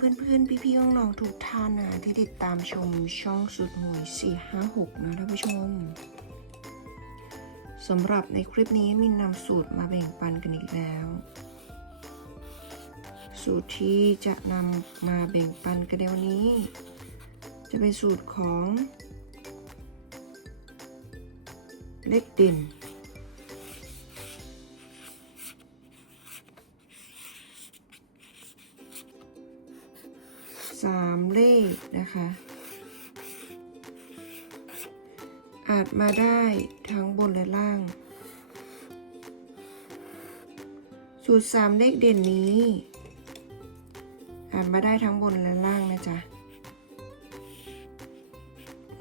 เพื่อนๆ พี่ๆน้องๆทุกท่านนะที่ติดตามชมช่องสุดหวย456 นะท่านผู้ชมสำหรับในคลิปนี้มินนำสูตรมาแบ่งปันกันอีกแล้ว สูตรที่จะนำมาแบ่งปันกันในวันนี้ จะเป็นสูตรของ เลขเด่น สามเลขนะคะ อาจมาได้ทั้งบนและล่าง สูตรสามเลขเด่นนี้ อาจมาได้ทั้งบนและล่างนะจ๊ะ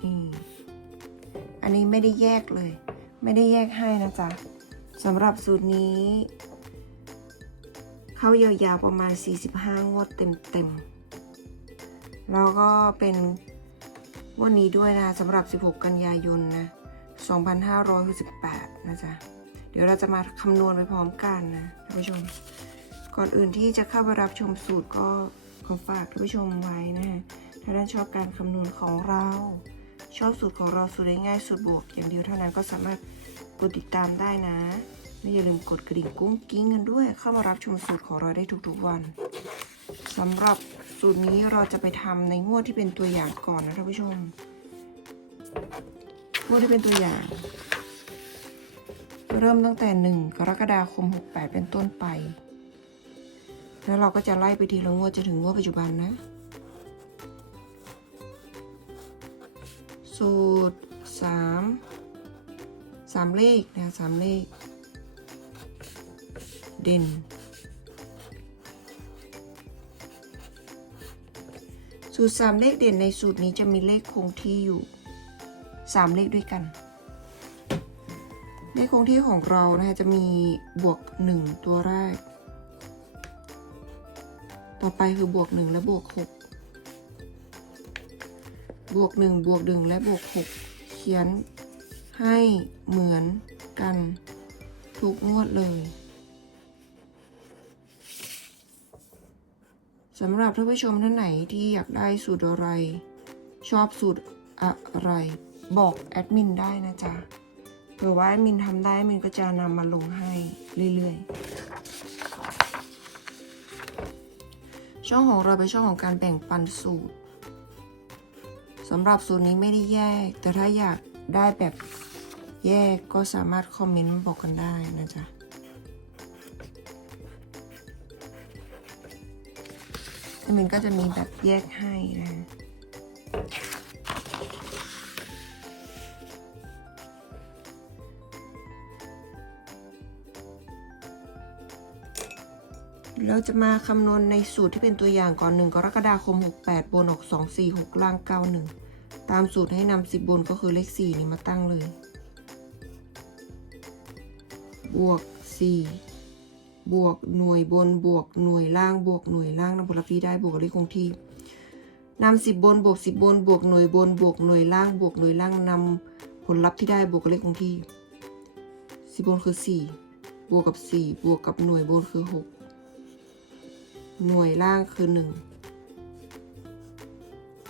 นี่อันนี้ไม่ได้แยกเลย ไม่ได้แยกให้นะจ๊ะสำหรับสูตรนี้ เข้ายาวๆประมาณ 45 งวดเต็มๆ แล้วก็เป็นวันนี้ด้วยนะสำหรับ 16 กันยายนนะ 2568 นะจ๊ะ เดี๋ยวเราจะมาคำนวณไปพร้อมกันนะท่านผู้ชม ก่อนอื่นที่จะเข้าไปรับชมสูตรก็ขอฝากท่านผู้ชมไว้นะฮะ ถ้าท่านชอบการคำนวณของเรา ชอบสูตรของเราสูตรได้ง่ายสูตรบวก อย่างเดียวเท่านั้นก็สามารถกดติดตามได้นะและอย่าลืมกดกระดิ่งกุ้งกิ้งกันด้วย เข้ามารับชมสูตรของเราได้ทุกๆวันสำหรับ สูตรนี้เราจะไปทำในงวดที่เป็นตัวอย่างก่อนนะท่านผู้ชม งวดที่เป็นตัวอย่าง เริ่มตั้งแต่1กรกฎาคม 68 เป็นต้นไป แล้วเราก็จะไล่ไปทีละงวดจะถึงงวดปัจจุบันนะ สูตร 3 3 เลขนะ3เลข เด่น สูตรสามเลขเด่นในสูตรนี้จะมีเลขคงที่อยู่สามเลขด้วยกัน เลขคงที่ของเรานะคะจะมีบวกหนึ่งตัวแรก ต่อไปคือบวกหนึ่งและบวกหกบวกหนึ่งบวกหนึ่งและบวกหกเขียนให้เหมือนกันทุกงวดเลย สำหรับท่านผู้ชมท่านไหนที่อยากได้สูตรอะไร ชอบสูตรอะไร บอกแอดมินได้นะจ๊ะเผื่อว่าแอดมินทำได้แอดมินก็จะนำมาลงให้เรื่อยๆ ช่องของเราเป็นช่องของการแบ่งปันสูตรสำหรับสูตรนี้ไม่ได้แยก แต่ถ้าอยากได้แบบแยกก็สามารถคอมเมนต์บอกกันได้นะจ๊ะ มันก็จะมีแบบแยกให้นะเราจะมาคำนวณในสูตรที่เป็นตัวอย่างก่อน 1 กรกฎาคม 68 บนออก 2 4 6 ล่าง 91 ตามสูตรให้นำ10 บนก็คือเลข 4 นี่มาตั้งเลย บวก 4 บวกหน่วยบนบวกหน่วยล่างบวกหน่วยล่างนำผลลัพธ์ที่ได้บวกกับเลขคงที่นำสิบบนบวกสิบบนบวกหน่วยบนบวกหน่วยล่างบวกหน่วยล่างนำผลลัพธ์ที่ได้บวกกับเลขคงที่สิบบนคือสี่บวกกับสี่บวกกับหน่วยบนคือหกหน่วยล่างคือหนึ่ง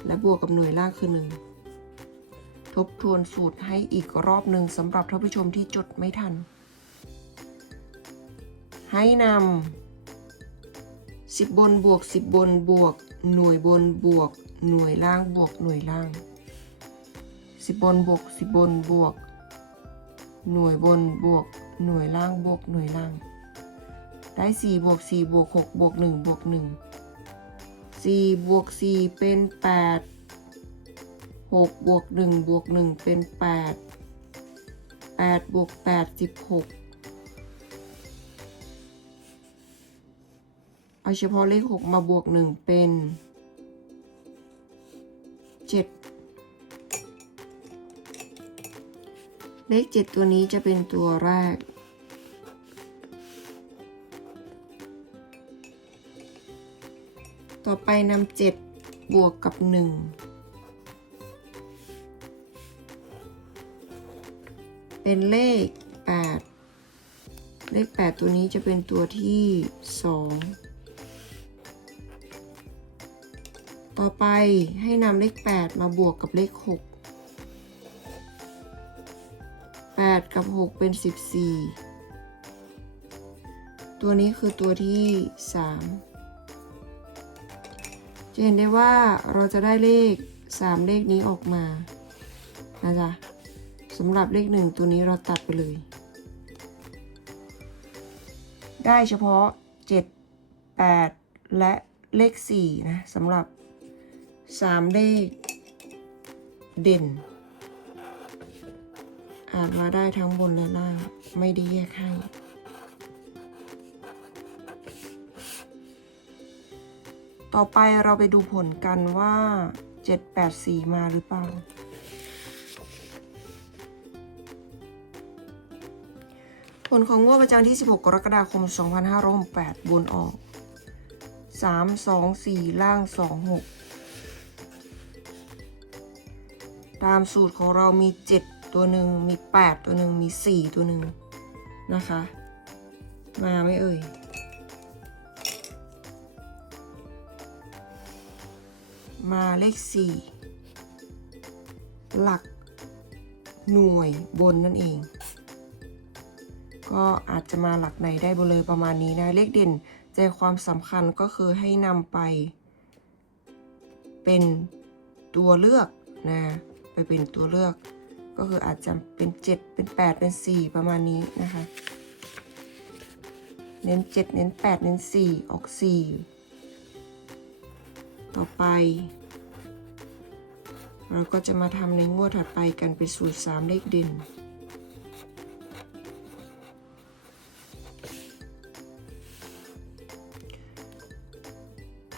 และบวกกับหน่วยล่างคือหนึ่งทบทวนสูตรให้อีกรอบหนึ่งสำหรับท่านผู้ชมที่จดไม่ทัน ให้นำสิบบนบวกสิบบนบวก หน่วยบนบวก หน่วยล่างบวกหน่วยล่างสิบบนบวกสิบบนบวก หน่วยบนบวก หน่วยล่างบวกหน่วยล่าง ได้สี่บวกสี่บวกหกบวกหนึ่งบวกหนึ่งสี่บวกสี่เป็นแปดหกบวกหนึ่งบวกหนึ่งเป็นแปดแปดบวกแปดสิบหก เอาเฉพาะเลขหกมาบวกหนึ่งเป็นเจ็ดเลขเจ็ดตัวนี้จะเป็นตัวแรก ต่อไปนำเจ็ดบวกกับหนึ่งเป็นเลขแปดเลขแปดตัวนี้จะเป็นตัวที่สอง ต่อไปให้นำเลขแปดมาบวกกับเลขหกแปดกับหกเป็นสิบสี่ตัวนี้คือตัวที่สามจะเห็นได้ว่าเราจะได้เลข 3 เลขนี้ออกมานะจ๊ะสำหรับเลข 1 ตัวนี้เราตัดไปเลย ได้เฉพาะ 7 8 และเลข 4 นะสำหรับ 3เลข เด่น อาจมาได้ทั้งบนและล่าง ไม่ได้แยกให้ต่อไปเราไปดูผลกันว่า 784 มาหรือเปล่า ผลของงวดประจำที่ 16 กรกฎาคม 2568บนออก 3 2 4 ล่าง 2 6 ตามสูตรของเรามี 7 ตัวหนึ่งมี 8 ตัวหนึ่งมี 4 ตัวหนึ่งนะคะ มาไม่เอ่ยมาเลข 4 หลักหน่วยบนนั่นเอง ก็อาจจะมาหลักไหนได้บนเลยประมาณนี้นะ เลขเด่นใจความสำคัญก็คือให้นำไป เป็นตัวเลือกนะ ไปเป็นตัวเลือก ก็คืออาจจะเป็น 7 เป็น 8 เป็น 4 ประมาณนี้นะคะ เน้น 7 เน้น 8 เน้น 4 ออก 4 ต่อไป เราก็จะมาทำในงวดถัดไปกันเป็นสูตร 3 เลขเด่น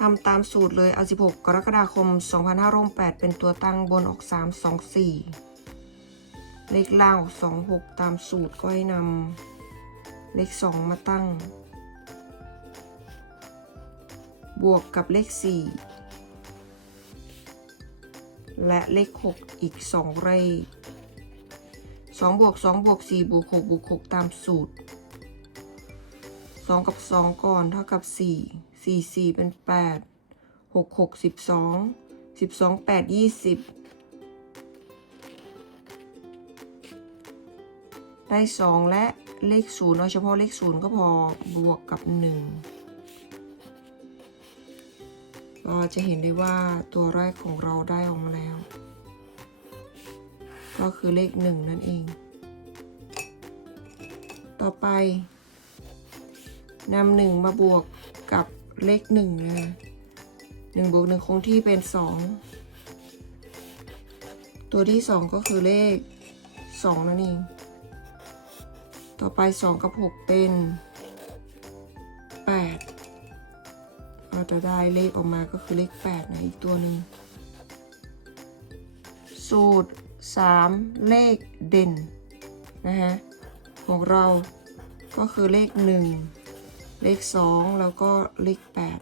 ทำตามสูตรเลยเอา 16 กรกฎาคม 2568เป็นตัวตั้งบนออก 3 2 4 เลขล่างออก 2 6 ตามสูตรก็ให้นำเลข 2 มาตั้ง บวกกับเลข 4 และเลข 6 อีก 2 เลข2บวก2บวก4บวก6บวก6ตามสูตร 2กับ2ก่อนเท่ากับ4 4 4เป็น8 6 6 12 12 8 20ได้2และเลข0เอาเฉพาะเลข0ก็พอบวกกับ1ก็จะเห็นได้ว่าตัวแรกของเราได้ออกมาแล้ว ก็คือเลข1นั่นเอง ต่อไป นำหนึ่งมาบวกกับเลขหนึ่งนะหนึ่งบวกหนึ่งคงที่เป็นสองตัวที่สองก็คือเลขสองนั่นเองต่อไปสองกับหกเป็นแปดเราจะได้เลขออกมาก็คือเลขแปดนะอีกตัวหนึ่งสูตรสามเลขเด่นนะฮะของเราก็คือเลขหนึ่ง เลขสองแล้วก็เลขแปด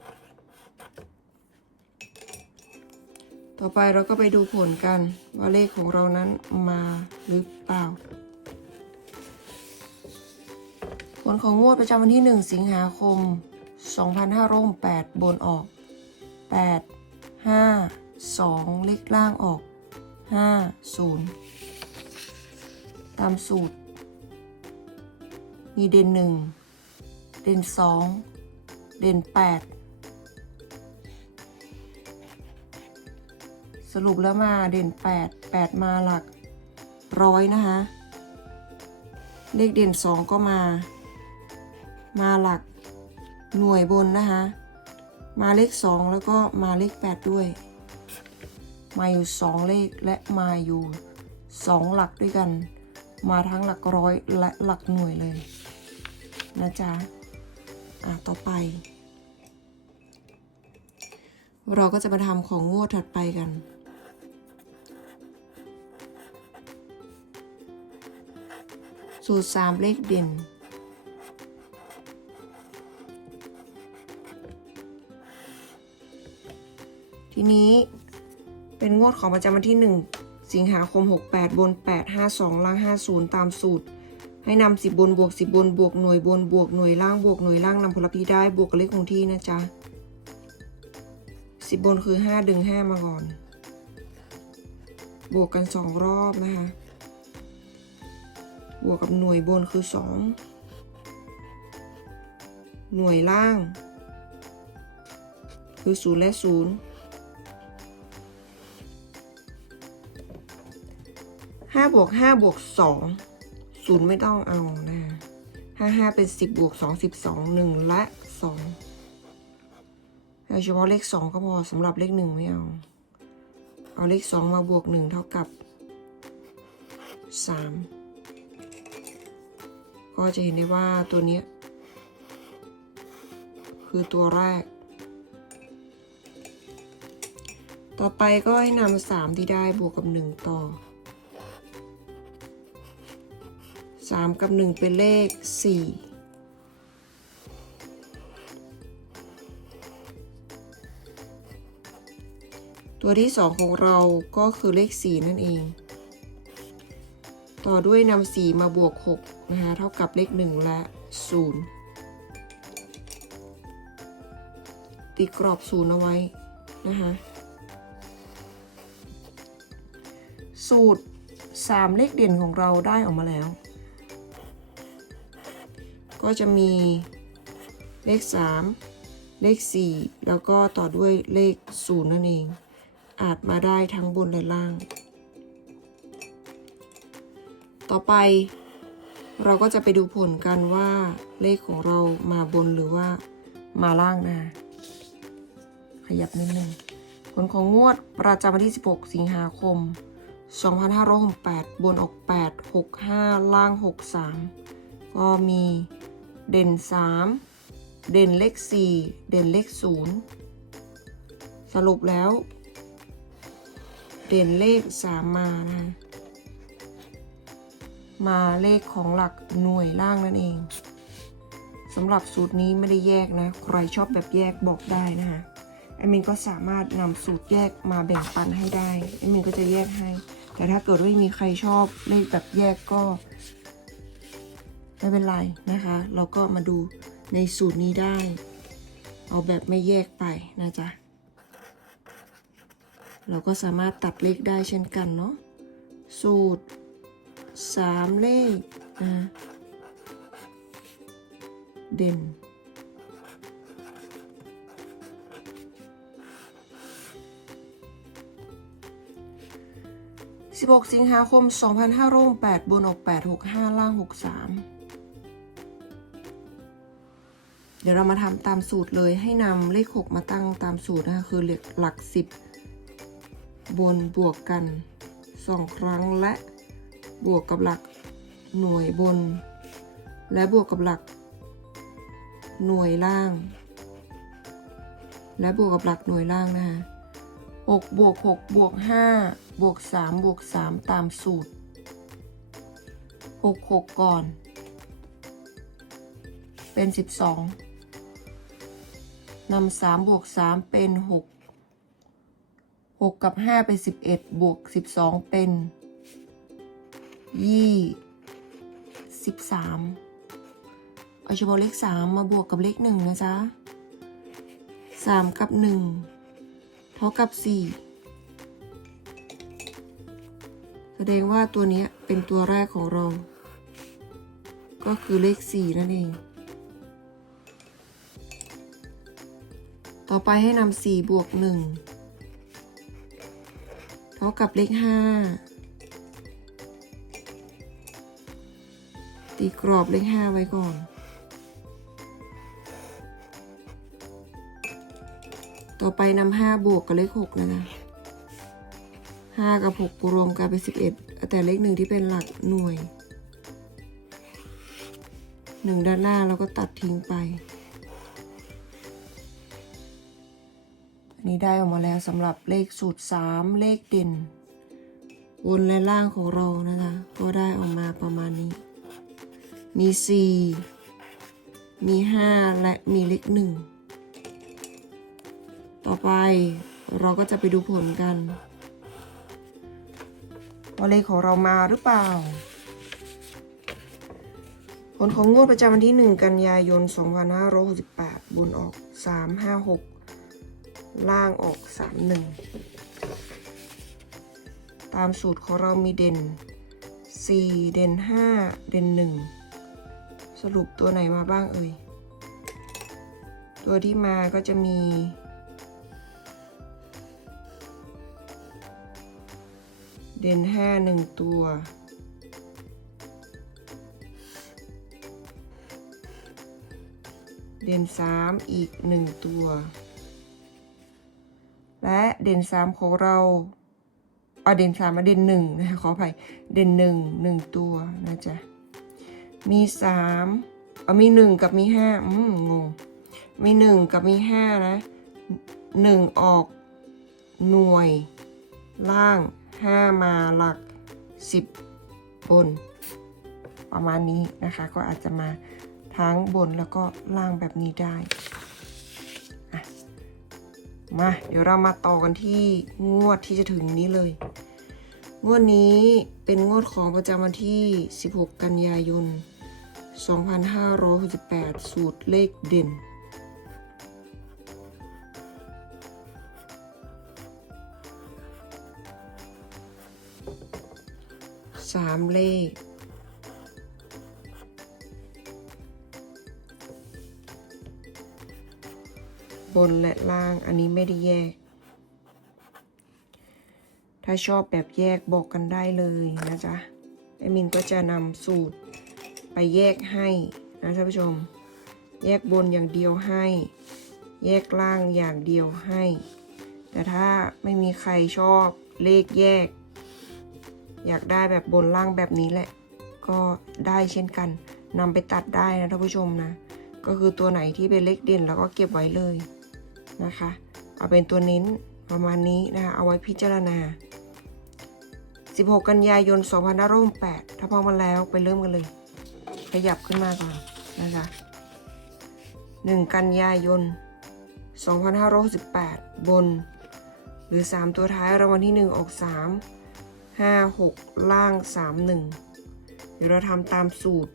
ต่อไปเราก็ไปดูผลกันว่าเลขของเรานั้นมาหรือเปล่า ผลของงวดประจำวันที่ 1 สิงหาคม 2568บนออก 8 5 2 เลขล่างออก 5 0 ตามสูตร มีเด่น1 เด่น2เด่น8สรุปแล้วมาเด่น8 8มาหลักร้อยนะคะ เลขเด่น2ก็มา มาหลักหน่วยบนนะคะ มาเลข2แล้วก็มาเลข8ด้วย มาอยู่2เลขและมาอยู่2หลักด้วยกัน มาทั้งหลักร้อยและหลักหน่วยเลยนะจ๊ะ อะต่อไป เราก็จะมาทำของงวดถัดไปกันสูตรสามเลขเด่น ทีนี้เป็นงวดของประจำวันที่ 1 สิงหาคม 68 บน 852ล่าง50 ตามสูตร ให้นำ10บบนบวก10บบนบวกหน่วยบนบวกหน่วยล่างบวกหน่วยล่างนำผลลัพธ์ที่ได้บวกกับเลขคงที่นะจ๊ะ10บบนคือ5ดึง5มาก่อน บวกกัน2รอบนะคะ บวกกับหน่วยบนคือ2หน่วยล่าง คือ0และ0ห้าบวกห้าบวกสอง ศูนย์ไม่ต้องเอานะห้าห้าเป็นสิบบวกสองสิบสองหนึ่งและสองเอาเฉพาะเลขสองก็พอสำหรับเลขหนึ่งไม่เอา เอาเลขสองมาบวกหนึ่งเท่ากับสามก็จะเห็นได้ว่าตัวนี้ คือตัวแรก ต่อไปก็ให้นำสามที่ได้บวกกับหนึ่งต่อ สามกับหนึ่งเป็นเลขสี่ตัวที่สองของเราก็คือเลขสี่นั่นเอง ต่อด้วยนำสี่มาบวกหกนะคะเท่ากับเลขหนึ่งและศูนย์ตีกรอบศูนย์เอาไว้นะคะสูตรสามเลขเด่นของเราได้ออกมาแล้ว ก็จะมีเลข 3 เลข 4 แล้วก็ต่อด้วยเลข 0 นั่นเอง อาจมาได้ทั้งบนและล่าง ต่อไปเราก็จะไปดูผลกันว่าเลขของเรามาบนหรือว่ามาล่างนะขยับนิดนึงผลของงวดประจำวันที่ 16 สิงหาคม 2568 บนออก 8 65 ล่าง 63 ก็มีเด่น 3 เด่นเลข 4 เด่นเลข 0 สรุปแล้ว เด่นเลข 3 มานะมาเลขของหลักหน่วยล่างนั่นเองสำหรับสูตรนี้ไม่ได้แยกนะ ใครชอบแบบแยกบอกได้นะคะแอดมินก็สามารถนำสูตรแยกมาแบ่งปันให้ได้แอดมินก็จะแยกให้ แต่ถ้าเกิดว่าไม่มีใครชอบเลขแบบแยกก็ ไม่เป็นไรนะคะ เราก็มาดูในสูตรนี้ได้ เอาแบบไม่แยกไปนะจ๊ะ เราก็สามารถตัดเลขได้เช่นกันเนาะ สูตร 3 เลขนะเด่น 16 สิงหาคม 2568บนออก 865 ล่าง 63 ดี๋ยวเรามาทำตามสูตรเลยให้นำเลข 6 มาตั้งตามสูตรนะคะคือหลัก 10 บนบวกกัน 2 ครั้งและบวกกับหลักหน่วยบน และบวกกับหลัก หน่วยล่าง และบวกกับหลักหน่วยล่างนะคะ6บวก6บวก5บวก3บวก3ตามสูตร 6 6 ก่อน เป็น 12 นำา3บวก3เป็น6 6กับ5เป็น11บวก12เป็นยี่สิบสามเอาเฉพาะเลขสามมาบวกกับเลขหนึ่งนะจ๊ะสามกับหนึ่งเท่ากับสี่แสดงว่าตัวนี้เป็นตัวแรกของเรา ก็คือเลขสี่นั่นเอง ต่อไปให้นำสี่บวกหนึ่งเท่ากับเลขห้าตีกรอบเลขห้าไว้ก่อน ต่อไปนำห้าบวกกับเลขหกนะนะห้ากับหกรวมกันเป็นสิบเอ็ดแต่เลขหนึ่งที่เป็นหลักหน่วยหนึ่งด้านหน้าเราก็ตัดทิ้งไป นนี่ได้ออกมาแล้วสำหรับเลขสูตร 3 เลขเด่นบนและล่างของเรานะคะ ก็ได้ออกมาประมาณนี้ มี 4 มี 5 และมีเลขหนึ่งต่อไปเราก็จะไปดูผลกันว่าเลขของเรามาหรือเปล่า ผลของงวดประจำวันที่ 1 กันยายน 2568 บุญออก 356 ล่างออก 31 ตามสูตรของเรามีเด่น 4 เด่น 5 เด่น 1 สรุปตัวไหนมาบ้างเอ่ย ตัวที่มาก็จะมี เด่น 5 1 ตัวเด่น3อีก 1 ตัว และเด่น3ของเราเอาเด่น3มาเด่น1นะคะขออภัยเด่น1 1ตัวนะจ๊ะมี3เอามี1กับมี5อืมงงมี1กับมี5นะ1ออกหน่วย ล่าง5มาหลัก10บน ประมาณนี้นะคะ ก็อาจจะมาทั้งบนแล้วก็ล่างแบบนี้ได้ มา เดี๋ยวเรามาต่อกันที่งวดที่จะถึงนี้เลย งวดนี้เป็นงวดของประจำวันที่ 16 กันยายน 2568 สูตรเลขเด่น สามเลข บนและล่างอันนี้ไม่ได้แยก ถ้าชอบแบบแยกบอกกันได้เลยนะจ๊ะแอมินก็จะนำสูตรไปแยกให้นะท่านผู้ชม แยกบนอย่างเดียวให้ แยกล่างอย่างเดียวให้ แต่ถ้าไม่มีใครชอบเลขแยก อยากได้แบบบนล่างแบบนี้แหละ ก็ได้เช่นกันนำไปตัดได้นะท่านผู้ชมนะ ก็คือตัวไหนที่เป็นเลขเด่นแล้วก็เก็บไว้เลย นะคะ เอาเป็นตัวเน้นประมาณนี้นะคะ เอาไว้พิจารณา 16 กันยายน2568ถ้าพร้อมมาแล้วไปเริ่มกันเลย ขยับขึ้นมาก่อนนะคะ 1 กันยายน2568 บน หรือ 3 ตัวท้ายรางวัลที่ 1 ออก 3 5 6 ล่าง 3 1 เดี๋ยวเราทำตามสูตร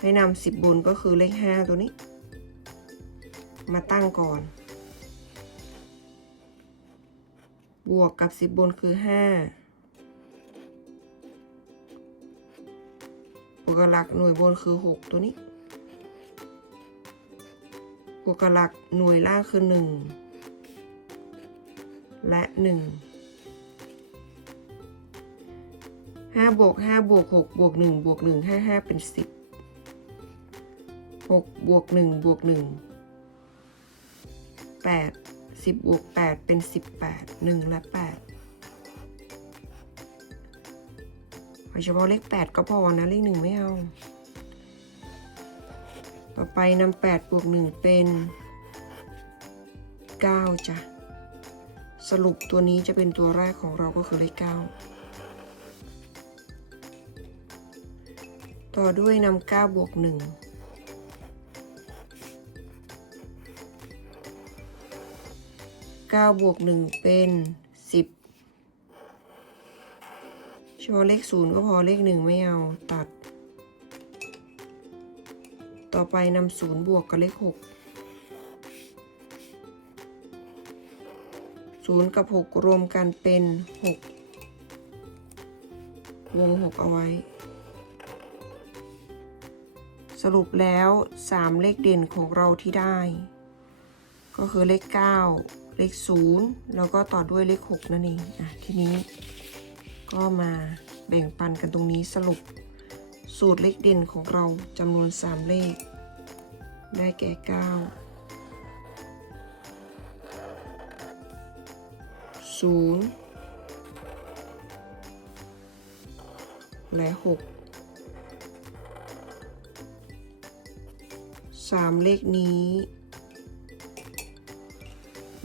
ให้นำ10 บนก็คือเลข 5 ตัวนี้ มาตั้งก่อน บวกกับ10บบนคือ5บวกกับหลักหน่วยบนคือ6ตัวนี้บวกกับหลักหน่วยล่างคือ1และ1ห้าบวกห้าบวกหกบวกหนึ่งบวกหนึ่งห้าห้าเป็นสิบหกบวกหนึ่งบวกหนึ่งแปด สิบบวกแปดเป็นสิบแปดหนึ่งและแปดเอเฉพาะเลขแปดก็พอนะ เลขหนึ่งไม่เอา ต่อไปนำแปดบวกหนึ่งเป็นเก้าจ้ะ สรุปตัวนี้จะเป็นตัวแรกของเราก็คือเลขเก้าต่อด้วยนำ9บวก 1 9บวก1เป็น10โชว์เลข0ก็พอเลข1ไม่เอาตัด ต่อไปนำ0บวกกับเลข6 0กับ6รวมกันเป็น6วง6เอาไว้ สรุปแล้ว3เลขเด่นของเราที่ได้ ก็คือเลข9 เลข0แล้วก็ต่อด้วยเลข6นั่นเองอะทีนี้ก็มาแบ่งปันกันตรงนี้สรุป สูตรเลขเด่นของเราจำนวน 3 เลข ได้แก่ 9 0 และ6สามเลขนี้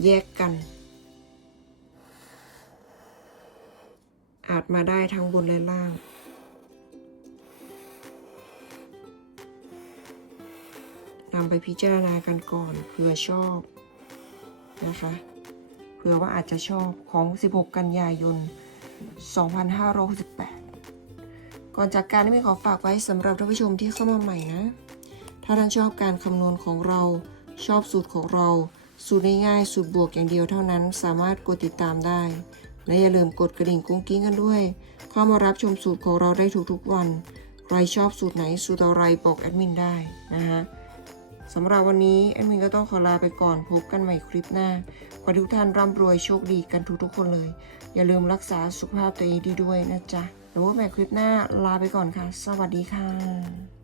แยกกัน อาจมาได้ทั้งบนและล่าง นำไปพิจารณากันก่อนเผื่อชอบนะคะเผื่อว่าอาจจะชอบของ 16 กันยายน 2568 ก่อนจากการที่มีขอฝากไว้สำหรับท่านผู้ชมที่เข้ามาใหม่นะ ถ้าท่านชอบการคำนวณของเราชอบสูตรของเรา สูตรง่ายๆสูตรบวกอย่างเดียวเท่านั้น สามารถกดติดตามได้ และอย่าลืมกดกระดิ่งกุ้งกิ้งกันด้วย เข้ามารับชมสูตรของเราได้ทุกๆวัน ใครชอบสูตรไหนสูตรอะไรบอกแอดมินได้นะฮะสำหรับวันนี้แอดมินก็ต้องขอลาไปก่อนพบกันใหม่คลิปหน้า ขอทุกท่านร่ำรวยโชคดีกันทุกๆคนเลย อย่าลืมรักษาสุขภาพตัวเองดีด้วยนะจ๊ะแล้วพบใหม่คลิปหน้าลาไปก่อนค่ะ สวัสดีค่ะ